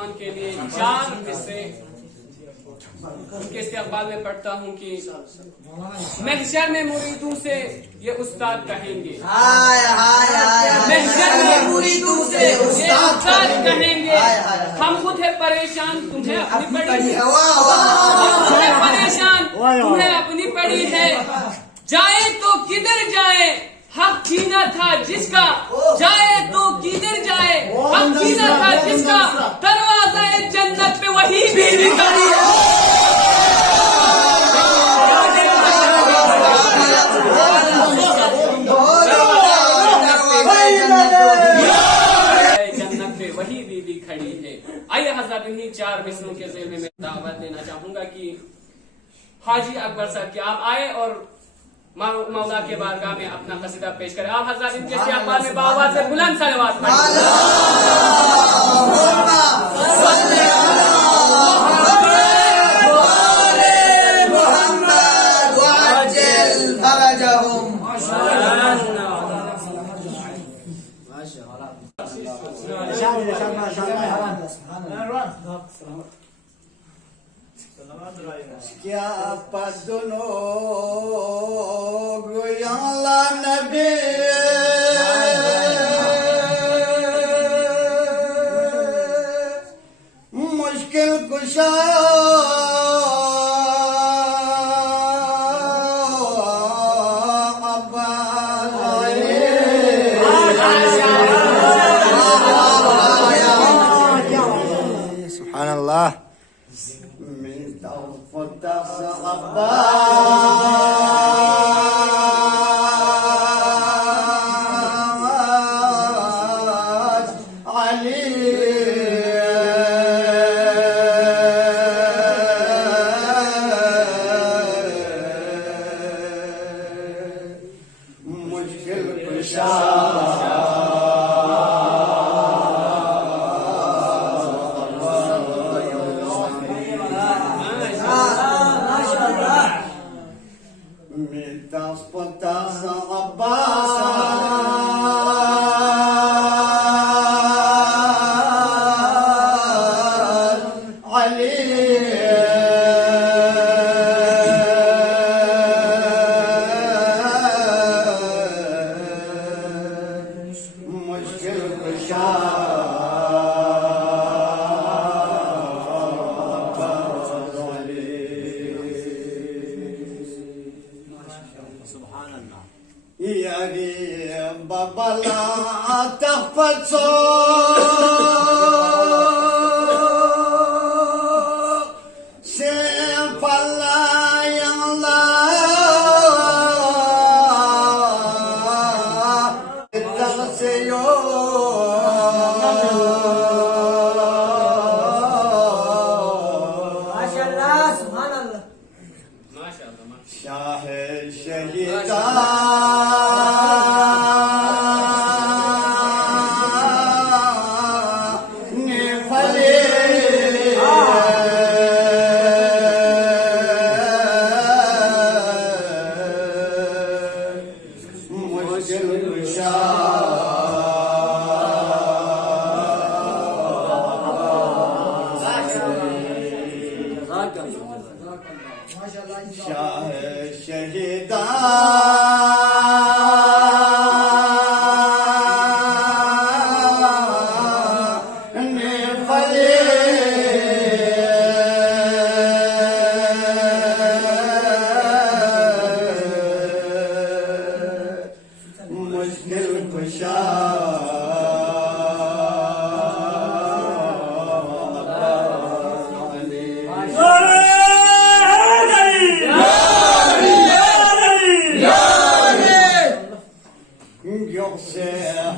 خان کے لیے 4 قصے ان کے استقبال میں پڑھتا ہوں کہ محشر میں مریدوں سے یہ استاد کہیں گے، محشر میں مریدوں سے یہ استاد کہیں گے، ہم خود ہے پریشان تمہیں اپنی پڑی ہے، تمہیں پریشان تمہیں اپنی پڑی ہے، جائے تو کدھر جائے حق جینا تھا جس کا، جائے تو کدھر جائے حق جینا تھا جس کا، دروازہ جنت پہ وہی بیوی کھڑی ہے۔ جنت پہ وہی بیوی کھڑی ہے۔ آئیے حضرات انہیں 4 مصروں کے ذیل میں دعوت دینا چاہوں گا کہ حاجی اکبر صاحب کہ آپ آئے اور مولا کے بارگاہ میں اپنا قصیدہ پیش کریں۔ آپ حضرات ان کے استقبال میں بآواز سے بلند صلوات پڑھیں۔ Kya paduno goyala nabi mushkil kusha Subhanallah. فتح عباس علي مشکل کشا بابا لا تغفل سيف الله يا الله التغسيو ما شاء الله سبحان الله ما شاء الله شاه الشهيدان شاہ شہیدان فلے مشکل کشا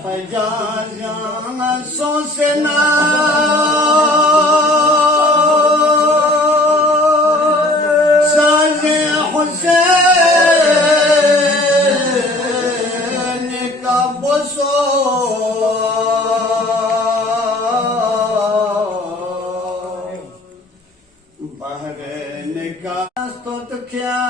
حجاز سوسنا ساز حسین کا بسو بحرین کا استوت کیا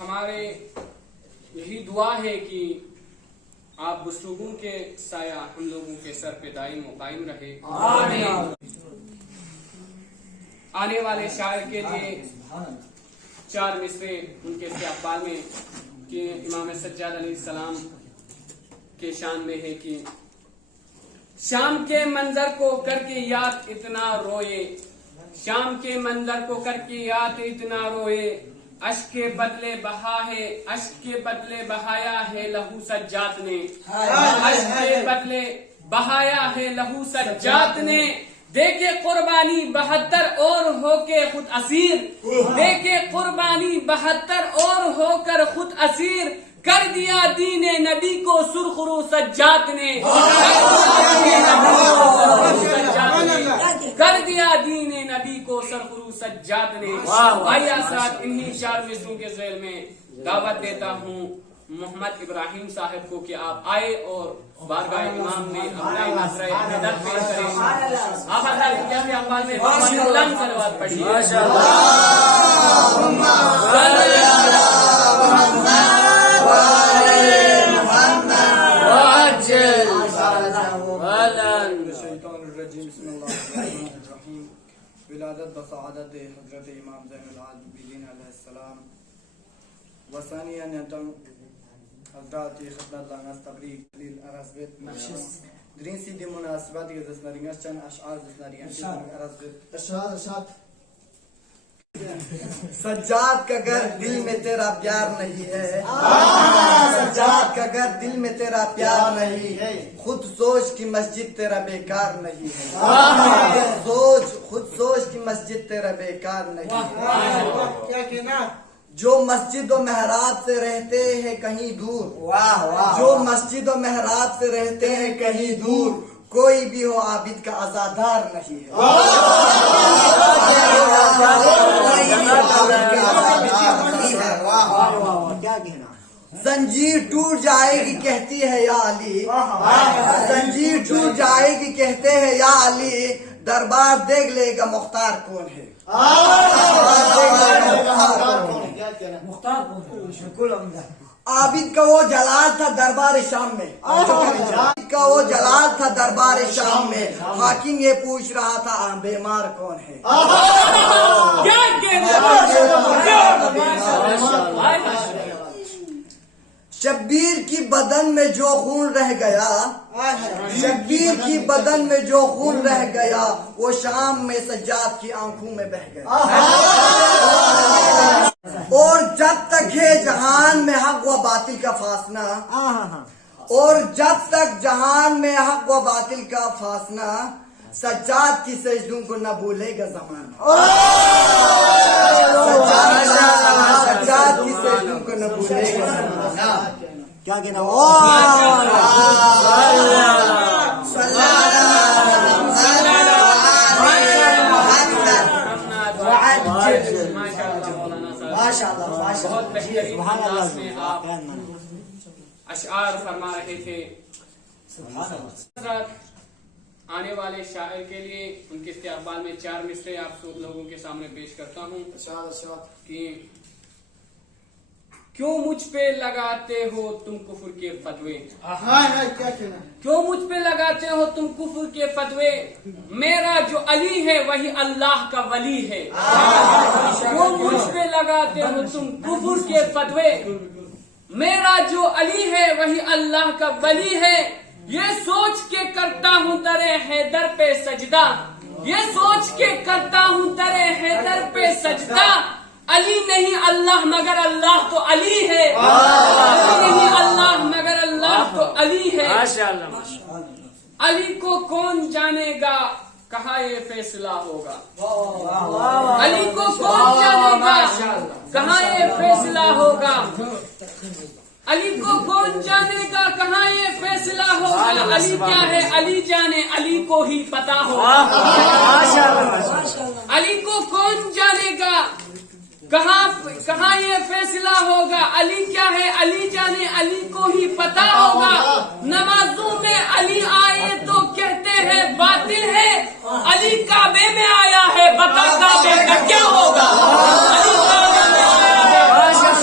ہمارے یہی دعا ہے کہ آپ گفتگو کے سایہ ہم لوگوں کے سر پہ دائم و قائم رہے. آمین. آنے والے شاعر کے لیے 4 مصرے ان کے استقبال میں کہ امام سجاد علیہ السلام کے شان میں ہے کہ شام کے منظر کو کر کے یاد اتنا روئے، شام کے منظر کو کر کے یاد اتنا روئے، اشک کے بدلے بہا ہے، اشک کے بدلے بہایا ہے لہو سجاد نے، اشک کے بدلے بہایا ہے لہو سجاد نے، دیکھے قربانی 72 اور ہو کے خود اسیر، دیکھے قربانی 72 اور ہو کر خود اسیر، کر دیا دین نبی کو سرخرو سجاد نے، کر دیا دین نبی کو سرخرو سجاد نے. آئیے ساتھ انہی 4 مصروں کے ذیل میں دعوت دیتا ہوں محمد ابراہیم صاحب کو کہ آپ آئے اور بارگاہ امام میں اپنا نظر عبادت پیش کریں. آپ حضرات کے اقوال میں سلام صلوات پڑھیے. ولادت بسعادت حضرت امام زین العابدین علیہ السلام وثانیہ حضرات خدمت لعناس تبریک دلیل عرض بیت درین سیدی مناسبات کے دسنارینگا چند اشعار دسنارینگا عرض بیت ارشاد سجاد کا گر دل میں تیرا پیار نہیں ہے سجاد کا گر دل میں تیرا پیار نہیں ہے خود سوچ کی مسجد تیرا بیکار نہیں ہے خود سوچ کی مسجد تیرا بیکار نہیں ہے کیا کہنا جو مسجد و محراب سے رہتے ہیں کہیں دور جو مسجد و محراب سے رہتے ہیں کہیں دور کوئی بھی ہو عابد کا عزادار نہیں ہے زنجیر ٹوٹ جائے گی کہتی ہے یا علی زنجیر ٹوٹ جائے گی کہتے ہیں یا علی دربار دیکھ لے گا مختار کون ہے عابد کا وہ جلال تھا دربار شام میں عابد کا وہ جلال تھا دربار شام میں حاکم یہ پوچھ رہا تھا بیمار کون ہے شبیر کی بدن میں جو خون رہ گیا شبیر کی بدن میں جو خون رہ گیا وہ شام میں سجاد کی آنکھوں میں بہ گیا اور جب تک ہے جہان میں حق و باطل کا فاصلہ اور جب تک جہان میں حق و باطل کا فاصلہ سجاد کی سجدوں کو نہ بھولے گا زمانہ سجاد کی سجدوں کو نہ بھولے گا زمانہ کیا کہنا بہت بہترین انداز میں آپ اشعار فرما رہے تھے آنے والے شاعر کے لیے ان کے استقبال میں 4 مصرے آپ سب لوگوں کے سامنے پیش کرتا ہوں کہ کیوں مجھ پہ لگاتے ہو تم کفر کے فتوے کیوں مجھ پہ لگاتے ہو تم کفر کے فتوے میرا جو علی ہے وہی اللہ کا ولی ہے کیوں مجھ پہ لگاتے ہو تم کفر کے فتوے میرا جو علی ہے وہی اللہ کا ولی ہے یہ سوچ کے کرتا ہوں ترے حیدر پہ سجدہ یہ سوچ کے کرتا ہوں ترے حیدر پہ سجدہ علی نہیں اللہ مگر اللہ تو علی ہے علی نہیں اللہ مگر اللہ تو علی ہے علی کو کون جانے گا کہاں یہ فیصلہ ہوگا علی کو کون جانے گا کہاں یہ فیصلہ ہوگا علی کو کون جانے گا کہاں یہ فیصلہ ہوگا علی کیا ہے علی جانے علی کو ہی پتا ہوگا علی کو کون جانے گا کہاں یہ فیصلہ ہوگا علی کیا ہے علی جانے علی کو ہی پتا ہوگا نمازوں میں علی آئے تو کہتے ہیں باطل ہے علی کعبے میں آیا ہے بتا کعبے کا کیا ہوگا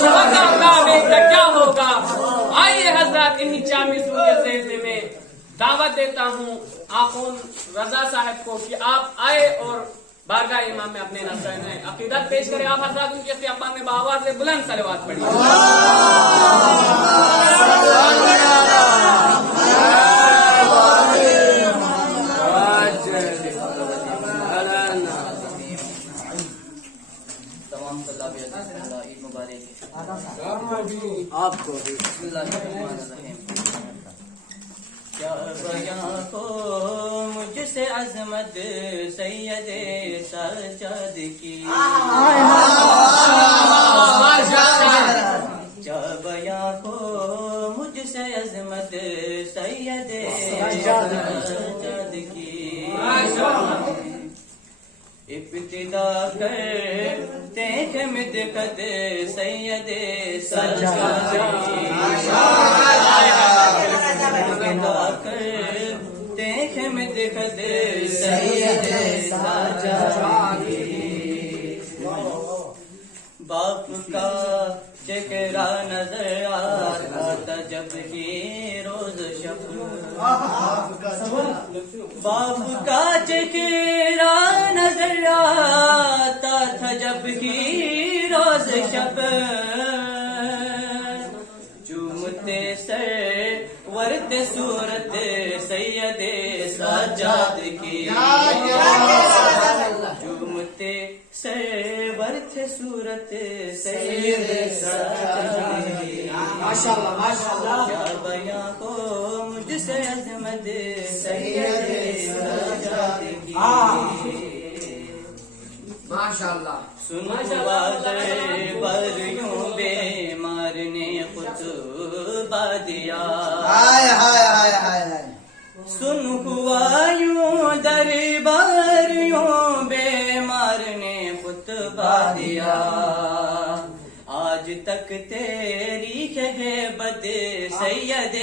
بتا کعبے کا کیا ہوگا آئیے حضرات انہی 4 مصروں کے سلسلے میں دعوت دیتا ہوں آخون رضا صاحب کو کہ آپ آئے اور بارگاہ امام میں اپنے نظر میں عقیدت پیش کریں آپ حضرات ان کے استقبال میں بآواز بلند صلوات پڑھیں تمام طلاب عید مبارک آپ کو بسم اللہ الرحمن الرحیم کیا بیاں ہو مجھ سے عظمت سید سجاد کی کیا بیاں ہو مجھ سے عظمت سید سجاد کی ابتدا کرتے ہیں مدقت سید سجاد کی ابتدا کرتے ہیں مدقت سید سجاد کی باپ کا چہرہ نظر آتا تھا جب ہی روز شب باپ کا چہرہ نظر آتا تھا جب ہی روز شب چومتے سید سجاد کی جھومتے سرور تھے صورت سید سجاد کی ماشاءاللہ ماشاءاللہ کیا بیاں ہو مجھ سے عظمت سید سجاد کی ماشاءاللہ سن ہوا بریوں بیمار نے خطبہ دیا سن ہوا یوں دربار یوں بیمار نے خطبہ دیا آج تک تیری ہے بد سید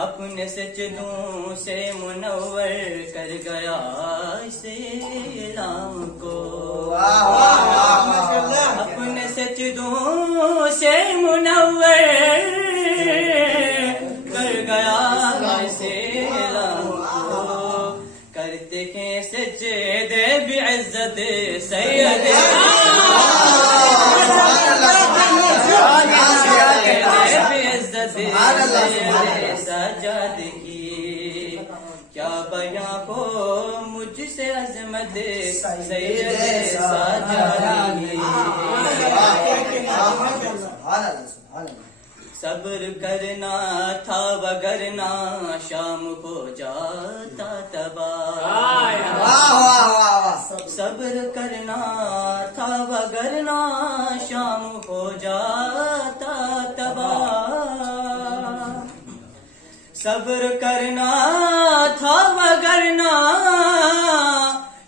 اپنے سجدوں سے منور کر گیا اسلام کو اپنے سجدوں سے منور کر گیا اسلام کو کرتے ہیں سجدے بعزت سید سجاد کی کیا بیاں ہو مجھ سے عظمت سید سجاد کی صبر کرنا تھا وگرنا شام ہو جاتا تباہ صبر کرنا تھا وگرنا شام ہو جاتا تباہ صبر کرنا تھا وگرنا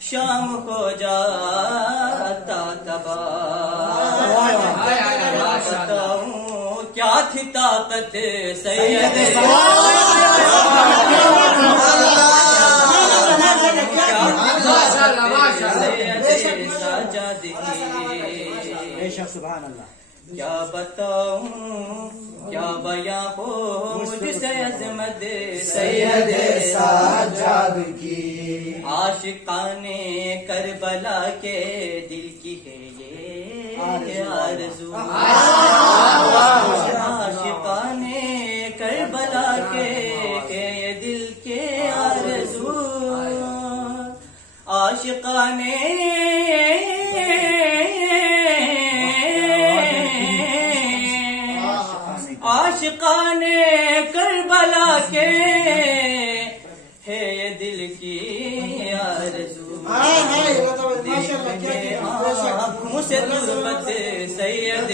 شام ہو جاتا تباہ بتاؤں کیا تھی طاقت سید سجاد کی سبحان اللہ کیا بتاؤں کیا بیاں ہو مجھ سے عظمت سید سجاد کی عاشقان کربلا کے دل کی ہے یہ آرزو عاشقان کربلا کے یہ دل کے آرزو عاشقان عاشقان کربلا کے ہے یہ دل کی آرزو آنکھوں سے تربت سید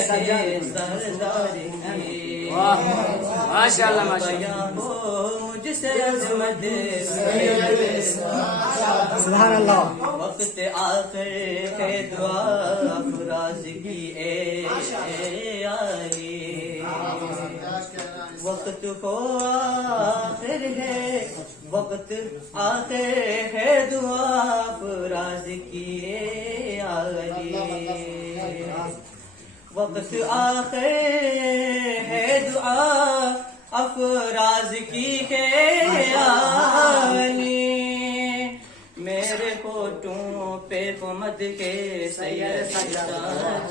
سجاد سردار کی ماشاءاللہ ماشاءاللہ مجھ سے عظمت سبحان اللہ وقت آخر ہے دعا افراز کی اے آئی وقت ہو آخر ہے وقت آخر ہے دعا افراز کی اے آئی وقت آخر ہے دعا افراز کی ہے آلی میرے ہوٹوں پہ مد کے سید سجاد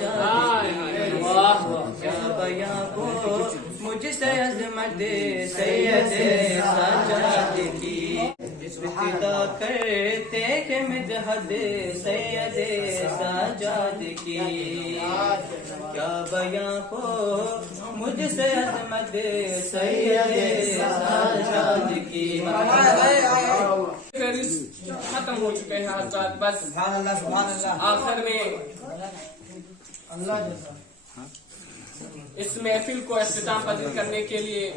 کیا بیاں کو مجھ سے عظمت سید سجاد کی ابتدا کرتے کہ مدحت سید سجاد کی کیا بیاں ہو مجھ سے عظمت سید سجاد کی ختم ہو چکے ہیں حضرات بس سبحان اللہ سبحان اللہ آخر میں اس محفل کو اختتام پذیر کرنے کے لیے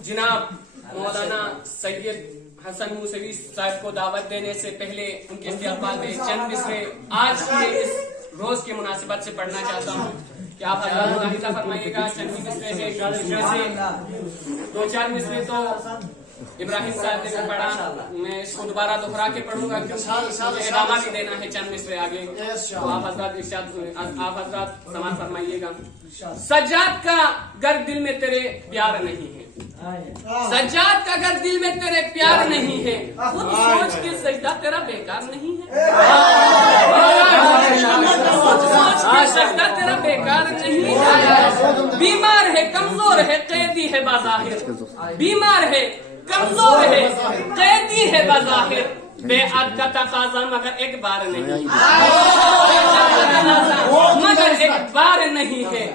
جناب مولانا سید حسن موسوی صاحب کو دعوت دینے سے پہلے ان کے استقبال میں چند مصرے آج کے اس روز کی مناسبت سے پڑھنا چاہتا ہوں کہ آپ حضرات ملاحظہ فرمائیے گا چند مصرے سے 2-4 مصرے تو ابراہیم صاحب نے بھی پڑھا، میں اس کو دوبارہ دہرا کے پڑھوں گا کیونکہ مجھے ادامہ بھی دینا ہے چند مصرے آگے، تو آپ حضرات سماعت فرمائیے گا۔ سجاد کا گر دل میں تیرے پیار نہیں ہے، سجاد کا گر دل میں تیرے پیار نہیں ہے، خود سوچ کے سجدہ تیرا بیکار نہیں ہے، خود سوچ کے سجدہ تیرا بیکار نہیں ہے۔ بیمار ہے کمزور ہے قیدی ہے بظاہر، بیمار ہے کمزور ہے قیدی ہے بظاہر، بیعت کا تقاضا مگر ایک بار نہیں ہے، مگر ایک بار نہیں ہے،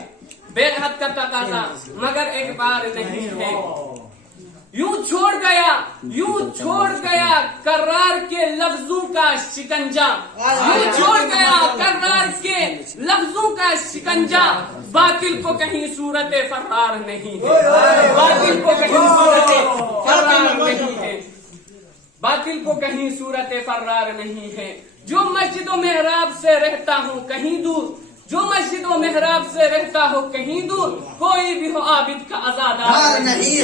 بیعت کا تقاضا مگر ایک بار نہیں ہے۔ یوں چھوڑ گیا کرار کے لفظوں کا شکنجہ، یوں چھوڑ گیا کرار کے لفظوں کا شکنجہ، باطل کو کہیں صورت فرار نہیں ہے، باطل کو کہیں صورت فرار نہیں ہے، باطل کو کہیں صورت فرار نہیں ہے۔ جو مسجد و محراب سے رہتا ہوں کہیں دور، جو مسجد و محراب سے رہتا ہو کہیں دور، کوئی بھی ہو عابد کا عزادار نہیں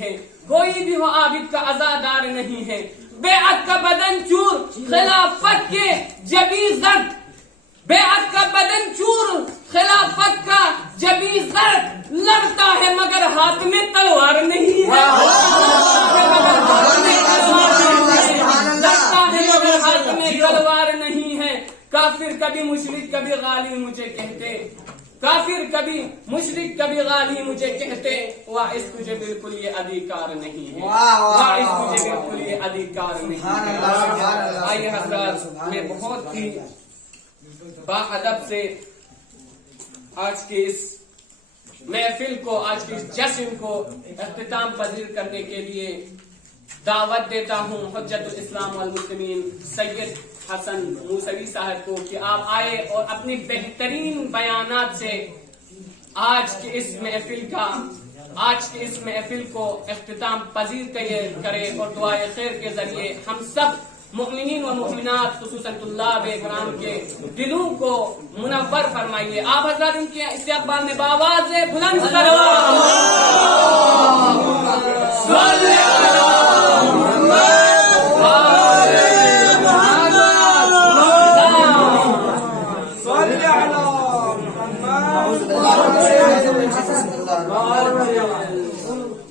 ہے، کوئی بھی ہو عابد کا عزادار نہیں ہے۔ بیعت کا بدن چور خلافت کے جبی زرد، بیعت کا بدن چور خلافت کا جبی زرد، لڑتا ہے مگر ہاتھ میں تلوار نہیں ہے، لڑتا ہے مگر ہاتھ میں تلوار نہیں ہے۔ کافر کبھی مشرک کبھی غالی مجھے کہتے، کافر کبھی مشرک کبھی غالی مجھے کہتے، واہ اس تجھے بالکل یہ ادھیکار نہیں ہے، واہ اس تجھے بالکل یہ ادھیکار نہیں ہے۔ آئیے حضرات، میں بہت ہی باادب سے آج کی اس محفل کو، آج کے اس جشن کو اختتام پذیر کرنے کے لیے دعوت دیتا ہوں حجت الاسلام والمسلمین سید حسن موسوی صاحب کو کہ آپ آئے اور اپنی بہترین بیانات سے آج کے اس محفل کو اختتام پذیر کرے اور دعائے خیر کے ذریعے ہم سب مؤمنین و مؤمنات خصوصاً طلاب کرام کے دلوں کو منور فرمائیے۔ آپ حضرات ان کے استقبال میں بآواز بلند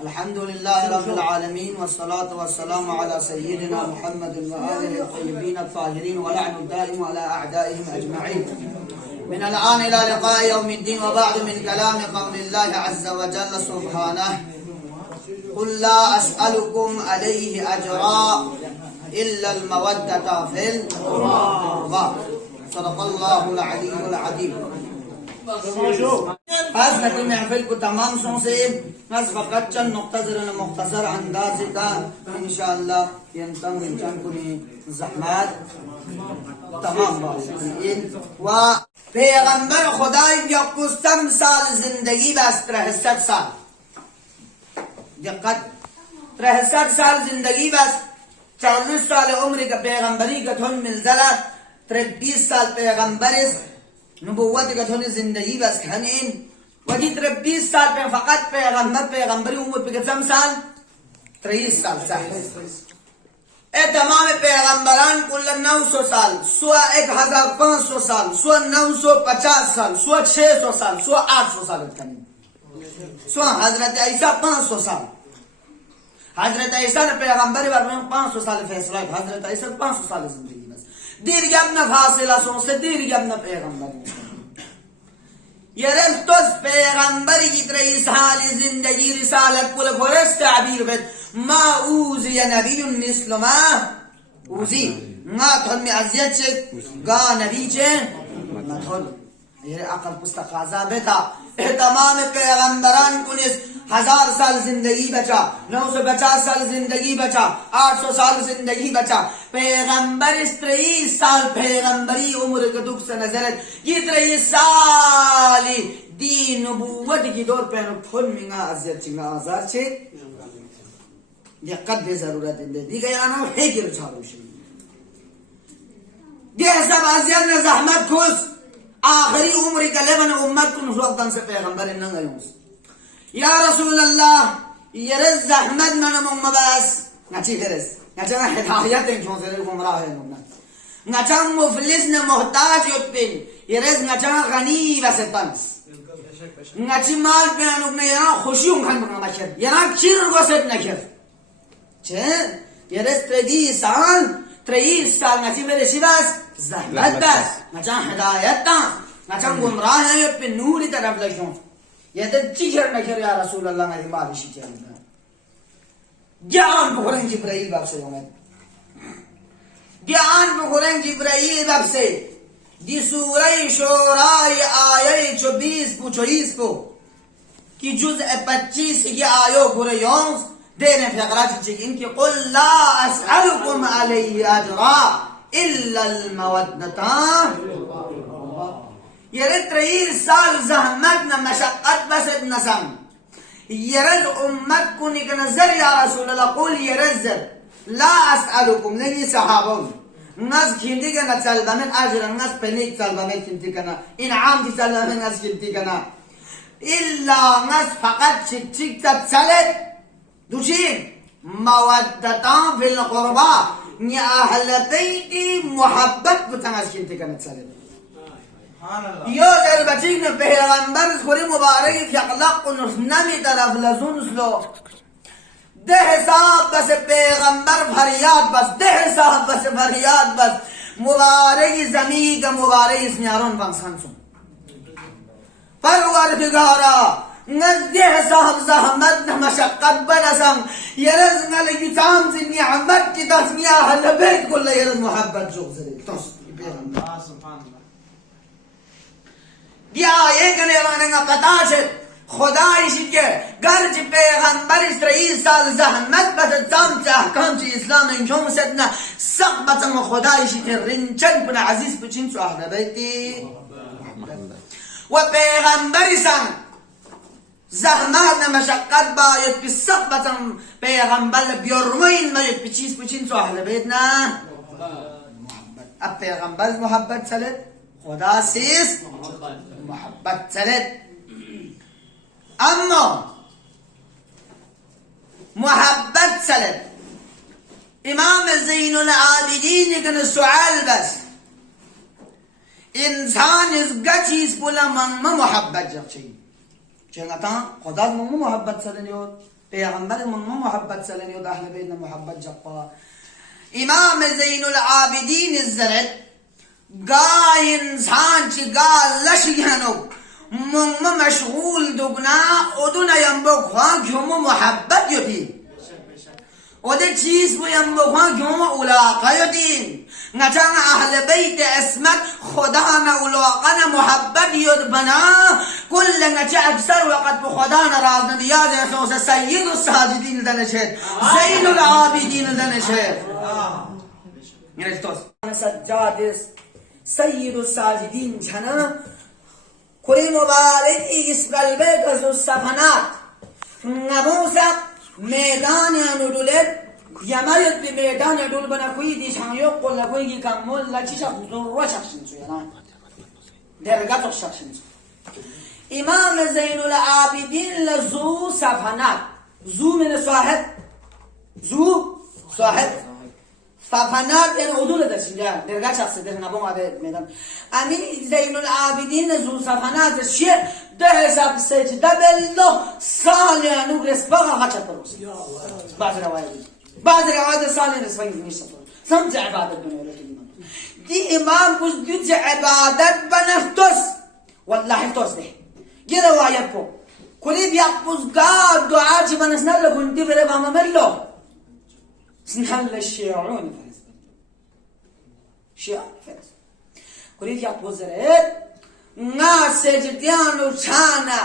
الحمد لله رب العالمين والصلاة والسلام على سيدنا محمد وآله الطيبين الطاهرين ولعن الدائم على أعدائهم أجمعين من الآن إلى لقاء يوم الدين وبعد من كلام قول الله عز وجل سبحانه قل لا أسألكم عليه أجرا إلا المودة في القربى صدق الله العلي العظيم۔ آج نقل محفل کو تمام سو سے نظر فقط چند مختصر انداز کا انشاءاللہ ینتم رنچان کنی زحمات تمام باسقین و پیغمبر خدای یکستم سال زندگی بس 63 سال دقت 63 سال زندگی بس 40 سال عمر کا پیغمبری کا تھن ملزلہ 20 سال پیغمبرس نبوت کا تھوڑی زندگی بس کھنین وجی 23 سال پہ فقط پیغمبری عمر پہ کتنا سال 23 سال اے تمام پیغمبران کل 900 سال سوا 1500 سال سوا 950 سال سوا 600 سال سوا 800 سال کھنین سوا حضرت عیسیٰ 500 سال حضرت عیسیٰ نے پیغمبری برمین 500 سال فیصلہ حضرت عیسیٰ 500 سال زندگی دیر گمنا فاصلہ سن سے دیر گمنا پیغمبر یرل توز پیغمبر کی 23 سال زندگی رسالت کل فرس تعبیر بید ما اوزی نبی مثل ما اوزی ما تھن میں عزیت چک گا نبی چک ما تھن یہ عقل پستقاضا بیتا تمام پیغمبران کنس 1000 سال زندگی بچا 950 سال زندگی بچا 800 سال زندگی بچا پیغمبر 23 سال پیغمبری عمر کے دکھ سے نظرت یہ 23 سالی دی نبوت کی دور پہنو پھن منگا عزیت چنگا آزار چھے یہ قد ضرورت دے دی گئی آنو ہے گیر چھاڑو شئی یہ سب عزیت نے زحمت کھوس آخری عمر کا لبن امت کو نسوقتاً سے پیغمبر ننگیونس یا رسول اللہ یرز زحمت من ممباس نچی فرز نچا ہدایت انچون سے گمراہ ہے نچا مفلس نے محتاج یتپن یرز نچا غنی وسطنس نچی مال پیانوک نے یرا خوشیوں کھن بنا نکھر یرا چیر کو سیٹ نکھر چھے یرز تریس سال نچی فرشی بس زحمت بس نچا ہدایت تا نچا گمراہ ہے یتپن نوری طرف لکھوں یہ تو چیچر نکھر یا رسول اللہ میں بارشی چاہتا گیان بخورن جبرائیل باب سے گیان بخورن جبرائیل باب سے دی سورہ شورائی آیے 24 کو کی جزء 25 کی آیو گورے یونس دینے فقرات چکی ان کی قل لا اسألکم علیہ اجرا الا المودتان یہ 30 سال زحمت نہ مشقت بسد نسم يرد أمتكم نظر يا رسول الله قول يرزر لا أسألكم نجي صحابون ناس كنتي كنا تسالب من أجر ناس بنيك تسالب من كنتي كنا إنعام تسالب من ناس كنتي كنا إلا ناس فقط شتيك تسالب دوشين مودتان في القربى يا أهل بيتي محبت بتناس كنتي كنا تسالب یو در بچین پیغمبر خوری مبارک اخلاق نمی طرف لزون سلو ده حساب بس پیغمبر فریاد بس ده حساب بس فریاد بس مبارک زمین کا مبارک اسنیارون بانسان سن پروردگارا نزدی حساب زحمت مشقت بنسم یرز نلگی تام زی نعمت کی تسمیہ حل بیت کل یرز محبت جو زری پیغمبر یا ایک نیوانے کا پتا چھے خدایشی کے گرچ پیغمبر 30 سال زحمت بسد سام سے احکام چی اسلام انجوم سدنا سق بطن خدایشی کے رنچن پنا عزیز پچین سو اہل بیتی و پیغمبر سام زحمت مشقت باید پی سق بطن پیغمبر بیرمین مجد پچین سو اہل بیتنا اب پیغمبر محبت سلد خدا سیس محبت سلد اما محبت سلد امام زین العابدین کن سوال بس انسان اس گچیز پولا من محبت جب چاہیے چاہتا خدا من محبت سلنیو پیغمبر من محبت سلنیو اہل بیت محبت جب پا امام زین العابدین الزرد گا انسان چی گا لشگانو مم مشغول دگنا ادونا یمبو خوان کیومو محبت یوتی ادھے چیز بو یمبو خوان کیومو علاقہ یوتی نچان اہل بیت اسمت خدا نا علاقہ نا محبت یوت بنا کل نچا اکثر وقت بو خدا نا راز ندیا جیسا اسے سید الساجدین دنشید زین العابدین دنشید سجادس سید الساجدین جھنا کوئی مبارک اس قلبے کا جو صفنات نبوسا میدان انڈولت یمایت بی میدان انڈول بنا کوئی دیشان یوک قول لکوئی کی کام مول لچیشا ضرور شخصن سو یانا درگا تو شخصن سو امام زین العابدین لزو صفنات زو من صاحب زو صاحب صفنات یعنی عدول درشن جا درگا شخص درشن ابو آده میدان امین زین العابدین زو صفنات شیع ده حساب سجده بالله سال انو رسباقا خچت پروس بعض روایت سال رسباقی نیشت پروس سمت عبادت بنوله دی امام کچھ دیت عبادت بنفتوس والله توس ده یہ روایت کو کلی بیاقبوز گاد دعا چی بنسنا لکنتی بره باما ملو سنحل الشيعون فرز شيعون فرز كليت يعطوز رأيت ناس سجديان وشانا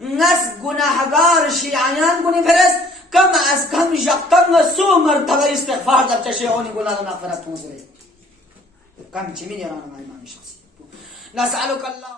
ناس گناهگار شيعيان كوني فرز كم از كم جقتن سو مرتبه استغفار در تشيعوني قولا نغفرت موزرين كم چمين يرانا ما امام شخصي نسألك الله